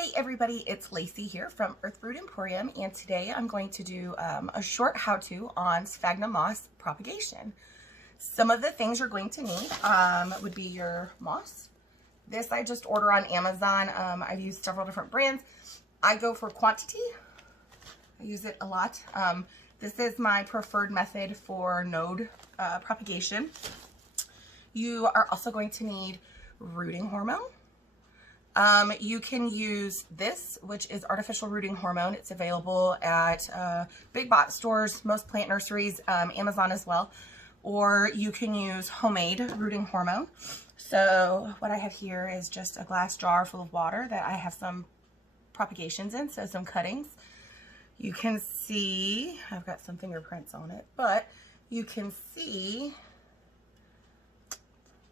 Hey everybody, it's Lacey here from Earthroot Emporium, and today I'm going to do a short how-to on sphagnum moss propagation. Some of the things you're going to need would be your moss. This I just order on Amazon. I've used several different brands. I go for quantity. I use it a lot. This is my preferred method for node propagation. You are also going to need rooting hormone. You can use this, which is artificial rooting hormone. It's available at big box stores, most plant nurseries, Amazon as well. Or you can use homemade rooting hormone. So what I have here is just a glass jar full of water that I have some propagations in, so some cuttings. You can see, I've got some fingerprints on it, but you can see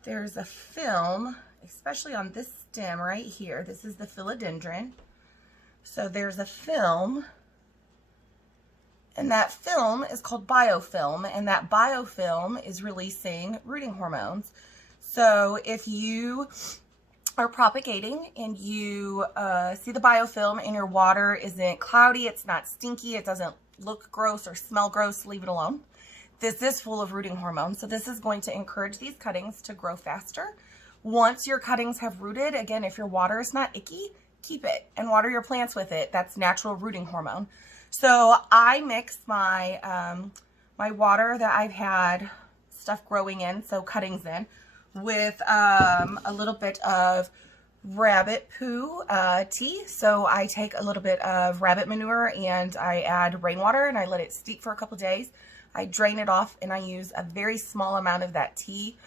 there's a film, especially on this stem right here. This is the philodendron. So there's a film, and that film is called biofilm, and that biofilm is releasing rooting hormones. So if you are propagating and you see the biofilm and your water isn't cloudy, it's not stinky, it doesn't look gross or smell gross, leave it alone. This is full of rooting hormone, so this is going to encourage these cuttings to grow faster. Once your cuttings have rooted, again, if your water is not icky, keep it and water your plants with it. That's natural rooting hormone. So I mix my my water that I've had stuff growing in, so cuttings in, with a little bit of rabbit poo tea. So I take a little bit of rabbit manure and I add rainwater and I let it steep for a couple days. I drain it off and I use a very small amount of that tea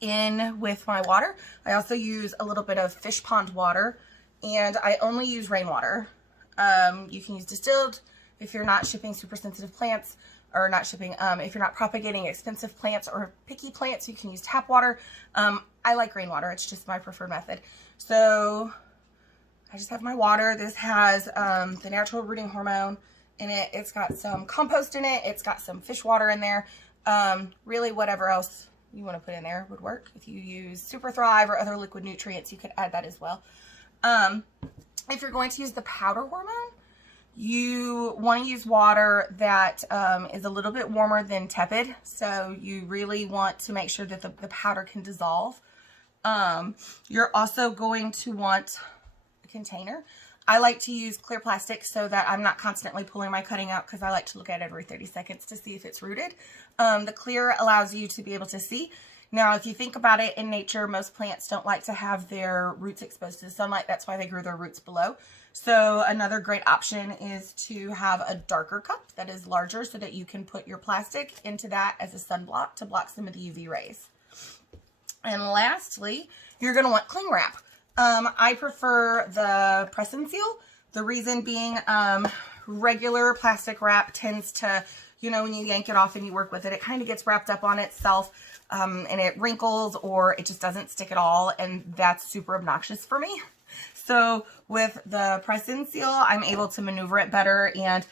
in with my water. I also use a little bit of fish pond water, and I only use rainwater. You can use distilled if you're not shipping super sensitive plants, or not shipping, if you're not propagating expensive plants or picky plants, you can use tap water. I like rainwater, it's just my preferred method. So I just have my water. This has the natural rooting hormone in it. It's got some compost in it. It's got some fish water in there. Really whatever else you want to put in there would work. If you use Super Thrive or other liquid nutrients, you could add that as well. If you're going to use the powder hormone, you want to use water that is a little bit warmer than tepid. So you really want to make sure that the powder can dissolve. You're also going to want a container. I like to use clear plastic so that I'm not constantly pulling my cutting out, because I like to look at it every 30 seconds to see if it's rooted. The clear allows you to be able to see. Now, if you think about it, in nature, most plants don't like to have their roots exposed to the sunlight. That's why they grow their roots below. So another great option is to have a darker cup that is larger so that you can put your plastic into that as a sunblock to block some of the UV rays. And lastly, you're going to want cling wrap. I prefer the press and seal. The reason being, regular plastic wrap tends to, you know, when you yank it off and you work with it, it kind of gets wrapped up on itself, and it wrinkles, or it just doesn't stick at all, and that's super obnoxious for me. So with the press and seal, I'm able to maneuver it better, and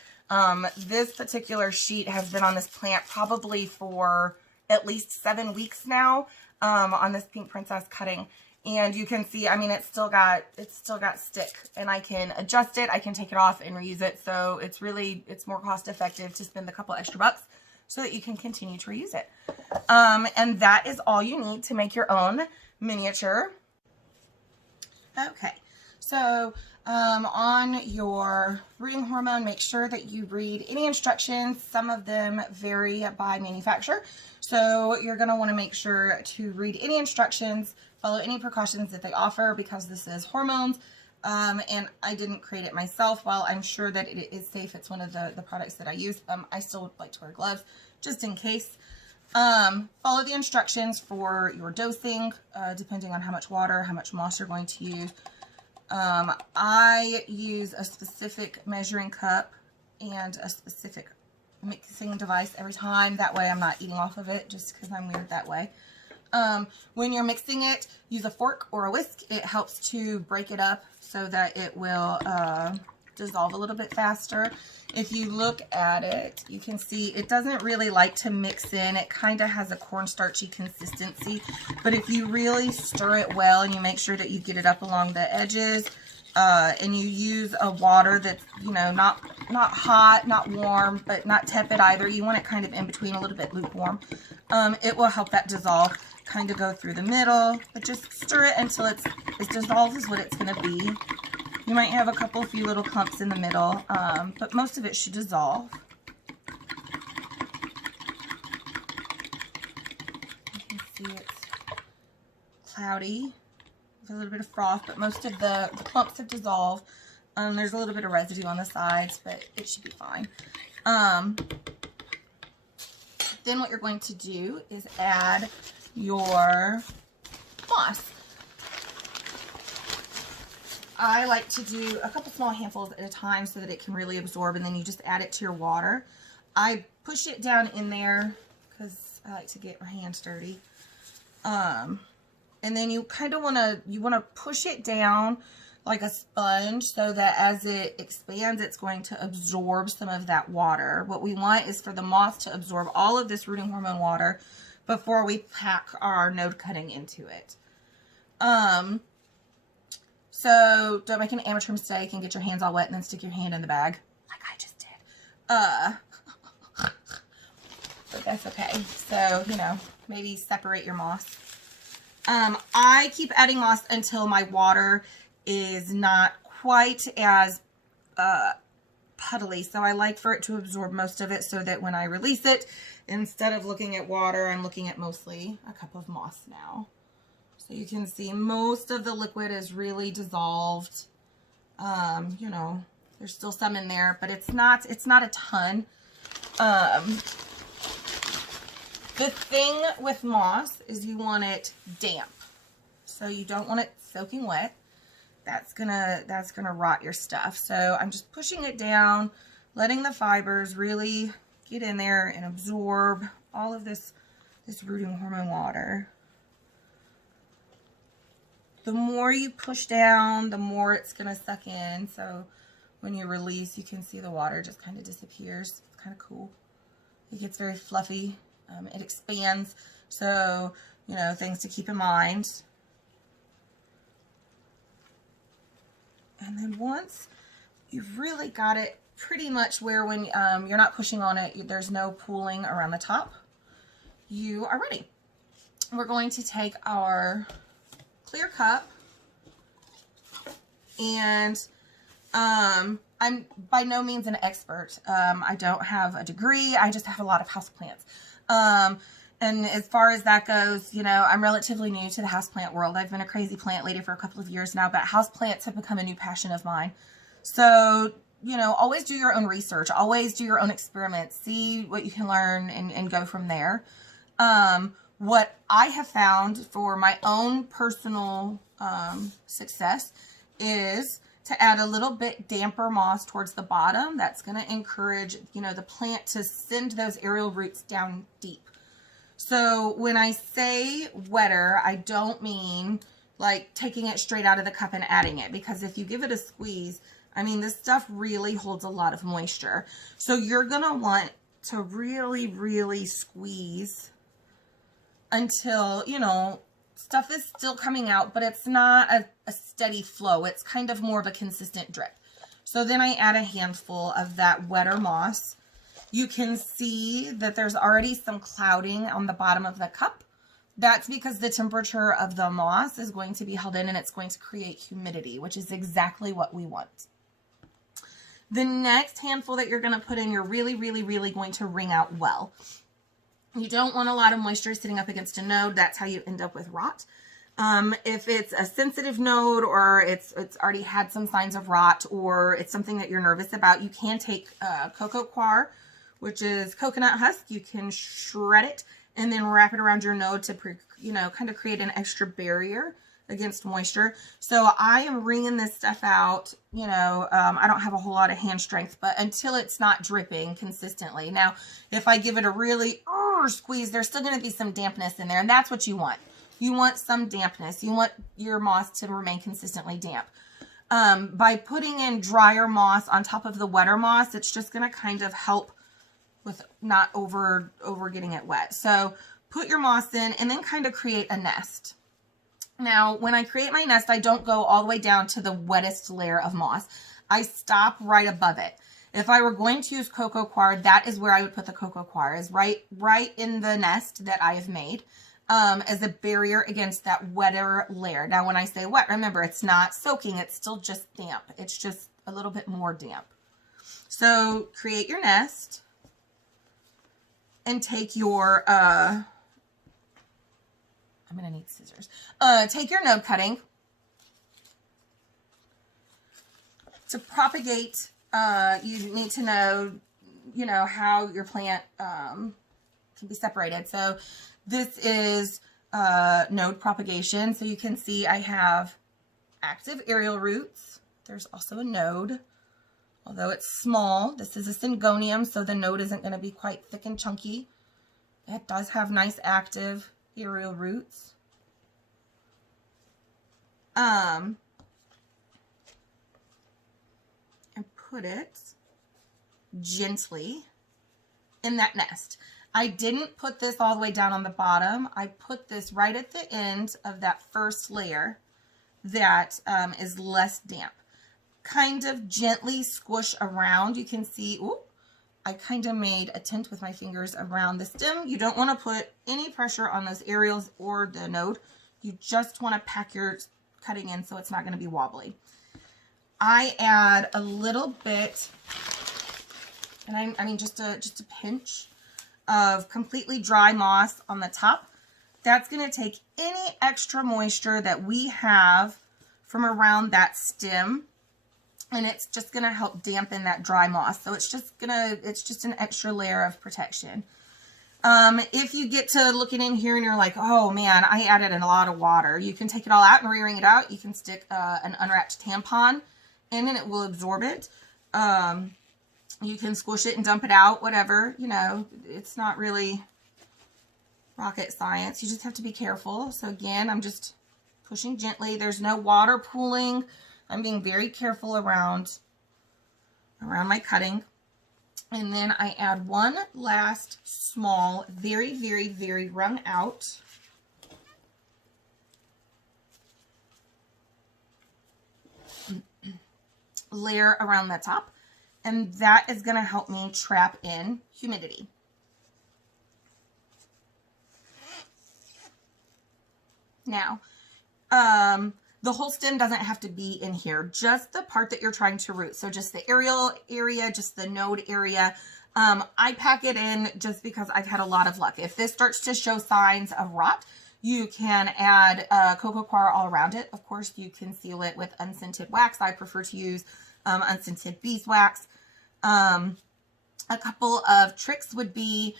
this particular sheet has been on this plant probably for at least 7 weeks now, on this pink princess cutting. And you can see, I mean, it's still got stick, and I can adjust it. I can take it off and reuse it. So it's more cost effective to spend a couple extra bucks so that you can continue to reuse it. And that is all you need to make your own miniature. Okay. So, on your rooting hormone, make sure that you read any instructions. Some of them vary by manufacturer. So you're going to want to make sure to read any instructions, follow any precautions that they offer, because this is hormones. And I didn't create it myself. While I'm sure that it is safe, it's one of the products that I use. I still like to wear gloves just in case. Follow the instructions for your dosing, depending on how much water, how much moss you're going to use. I use a specific measuring cup and a specific mixing device every time. That way I'm not eating off of it, just because I'm weird that way. When you're mixing it, use a fork or a whisk. It helps to break it up so that it will dissolve a little bit faster. If you look at it, you can see it doesn't really like to mix in. It kind of has a cornstarchy consistency, but if you really stir it well and you make sure that you get it up along the edges, and you use a water that's, you know, not hot, not warm, but not tepid either. You want it kind of in between, a little bit lukewarm. It will help that dissolve kind of go through the middle, but just stir it until it's as dissolved as what it's going to be. You might have a few little clumps in the middle, but most of it should dissolve. You can see it's cloudy with a little bit of froth, but most of the clumps have dissolved. There's a little bit of residue on the sides, but it should be fine. Then what you're going to do is add your moss. I like to do a couple small handfuls at a time so that it can really absorb, and then you just add it to your water. I push it down in there because I like to get my hands dirty. And then you kind of want to push it down like a sponge so that as it expands, it's going to absorb some of that water. What we want is for the moss to absorb all of this rooting hormone water before we pack our node cutting into it. So don't make an amateur mistake and get your hands all wet and then stick your hand in the bag like I just did. But that's okay. So, you know, maybe separate your moss. I keep adding moss until my water is not quite as puddly. So I like for it to absorb most of it so that when I release it, instead of looking at water, I'm looking at mostly a cup of moss now. So you can see most of the liquid is really dissolved. You know, there's still some in there, but it's not a ton. The thing with moss is you want it damp. So you don't want it soaking wet. That's gonna rot your stuff. So I'm just pushing it down, letting the fibers really get in there and absorb all of this rooting hormone water. The more you push down, the more it's going to suck in. So when you release, you can see the water just kind of disappears. It's kind of cool. It gets very fluffy. It expands. So, you know, things to keep in mind. And then once you've really got it pretty much where when you're not pushing on it, there's no pooling around the top, you are ready. We're going to take our clear cup, and I'm by no means an expert. I don't have a degree. I just have a lot of houseplants. And as far as that goes, you know, I'm relatively new to the houseplant world. I've been a crazy plant lady for a couple of years now, but houseplants have become a new passion of mine. So, you know, always do your own research. Always do your own experiments. See what you can learn and go from there. What I have found for my own personal success is to add a little bit damper moss towards the bottom. That's going to encourage, you know, the plant to send those aerial roots down deep. So when I say wetter, I don't mean like taking it straight out of the cup and adding it, because if you give it a squeeze, I mean, this stuff really holds a lot of moisture. So you're going to want to really, really squeeze until, you know, stuff is still coming out, but it's not a steady flow. It's kind of more of a consistent drip. So then I add a handful of that wetter moss. You can see that there's already some clouding on the bottom of the cup. That's because the temperature of the moss is going to be held in, and it's going to create humidity, which is exactly what we want. The next handful that you're going to put in, you're really, really, really going to wring out well. You don't want a lot of moisture sitting up against a node. That's how you end up with rot. If it's a sensitive node, or it's already had some signs of rot, or it's something that you're nervous about, you can take cocoa coir, which is coconut husk. You can shred it and then wrap it around your node to, you know, kind of create an extra barrier against moisture. So I am wringing this stuff out, you know, I don't have a whole lot of hand strength, but until it's not dripping consistently. Now, if I give it a really squeeze, there's still going to be some dampness in there, and that's what you want. You want some dampness. You want your moss to remain consistently damp. By putting in drier moss on top of the wetter moss, it's just going to kind of help with not over getting it wet. So put your moss in and then kind of create a nest. Now, when I create my nest, I don't go all the way down to the wettest layer of moss. I stop right above it. If I were going to use cocoa coir, that is where I would put the cocoa coir, is right in the nest that I have made, as a barrier against that wetter layer. Now, when I say wet, remember, it's not soaking. It's still just damp. It's just a little bit more damp. So create your nest and take your, I'm going to need scissors. Take your node cutting. To propagate, you need to know, how your plant can be separated. So this is node propagation. So you can see I have active aerial roots. There's also a node, although it's small. This is a syngonium, so the node isn't going to be quite thick and chunky. It does have nice active aerial roots. And put it gently in that nest. I didn't put this all the way down on the bottom. I put this right at the end of that first layer that is less damp. Kind of gently squish around. You can see, ooh, I kind of made a tent with my fingers around the stem. You don't want to put any pressure on those aerials or the node. You just want to pack your cutting in so it's not going to be wobbly. I add a little bit, and I mean just a pinch of completely dry moss on the top. That's going to take any extra moisture that we have from around that stem, and it's just going to help dampen that dry moss. So it's just an extra layer of protection. If you get to looking in here and you're like, oh man, I added a lot of water, you can take it all out and re-wring it out. You can stick an unwrapped tampon in and it will absorb it. You can squish it and dump it out, whatever, it's not really rocket science. You just have to be careful. So again, I'm just pushing gently. There's no water pooling. I'm being very careful around my cutting. And then I add one last small, very, very, very wrung out layer around the top. And that is going to help me trap in humidity. Now, the whole stem doesn't have to be in here, just the part that you're trying to root. So just the aerial area, just the node area. I pack it in just because I've had a lot of luck. If this starts to show signs of rot, you can add cocoa coir all around it. Of course, you can seal it with unscented wax. I prefer to use unscented beeswax. A couple of tricks would be,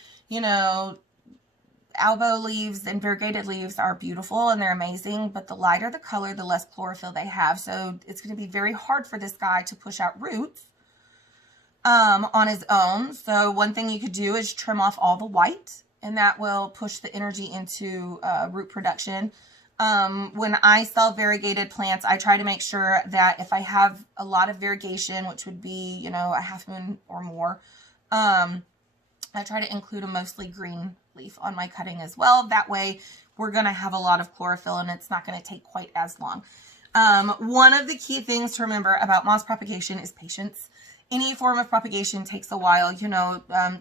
elbow leaves and variegated leaves are beautiful and they're amazing, but the lighter the color, the less chlorophyll they have. So it's going to be very hard for this guy to push out roots on his own. So one thing you could do is trim off all the white, and that will push the energy into root production. When I sell variegated plants, I try to make sure that if I have a lot of variegation, which would be, a half moon or more, I try to include a mostly green leaf on my cutting as well. That way we're going to have a lot of chlorophyll and it's not going to take quite as long. One of the key things to remember about moss propagation is patience. Any form of propagation takes a while.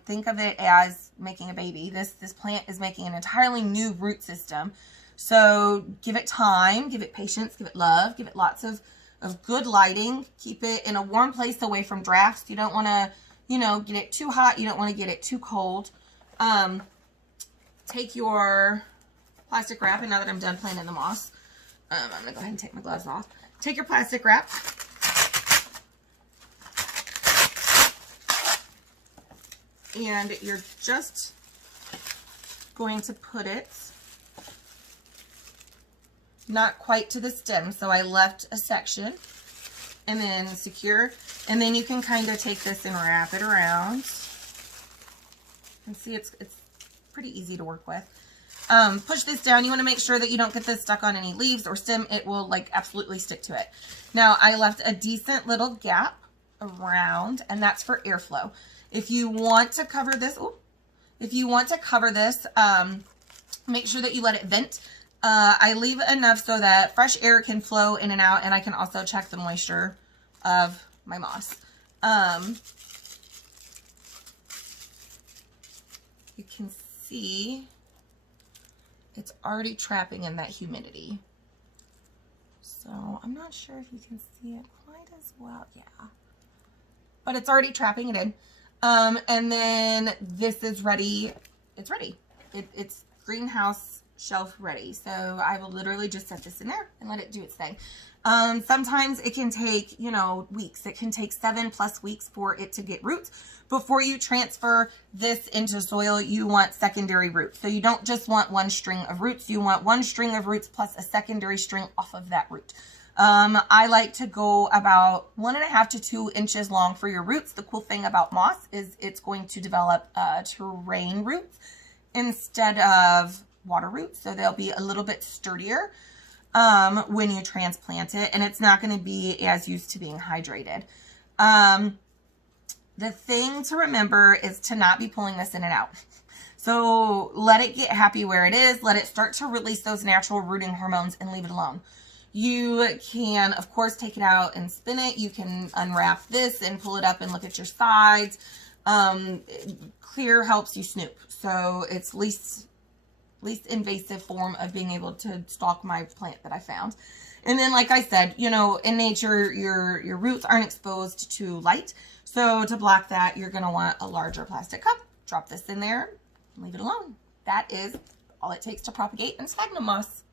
Think of it as making a baby. This plant is making an entirely new root system. So give it time, give it patience, give it love, give it lots of good lighting. Keep it in a warm place away from drafts. You don't want to, get it too hot. You don't want to get it too cold. Take your plastic wrap, and now that I'm done playing in the moss, I'm going to go ahead and take my gloves off. Take your plastic wrap. And you're just going to put it not quite to the stem, so I left a section, and then secure, and then you can kind of take this and wrap it around. And see, it's pretty easy to work with. push this down. You want to make sure that you don't get this stuck on any leaves or stem. It will like absolutely stick to it. Now I left a decent little gap around, and that's for airflow. If you want to cover this, make sure that you let it vent. I leave enough so that fresh air can flow in and out, and I can also check the moisture of my moss. You can see it's already trapping in that humidity. So I'm not sure if you can see it quite as well. Yeah, but it's already trapping it in. And then this is ready. It's ready. It's greenhouse shelf ready. So I will literally just set this in there and let it do its thing. Sometimes it can take, you know, weeks. It can take 7+ weeks for it to get roots. Before you transfer this into soil, you want secondary roots. So you don't just want one string of roots. You want one string of roots plus a secondary string off of that root. I like to go about 1.5 to 2 inches long for your roots. The cool thing about moss is it's going to develop terrain roots instead of water roots. So they'll be a little bit sturdier when you transplant it, and it's not going to be as used to being hydrated. The thing to remember is to not be pulling this in and out. So let it get happy where it is. Let it start to release those natural rooting hormones and leave it alone. You can, of course, take it out and spin it. You can unwrap this and pull it up and look at your sides. Clear helps you snoop. So it's least invasive form of being able to stalk my plant that I found. And then, like I said, you know, in nature, your roots aren't exposed to light. So to block that, you're going to want a larger plastic cup. Drop this in there and leave it alone. That is all it takes to propagate in sphagnum moss.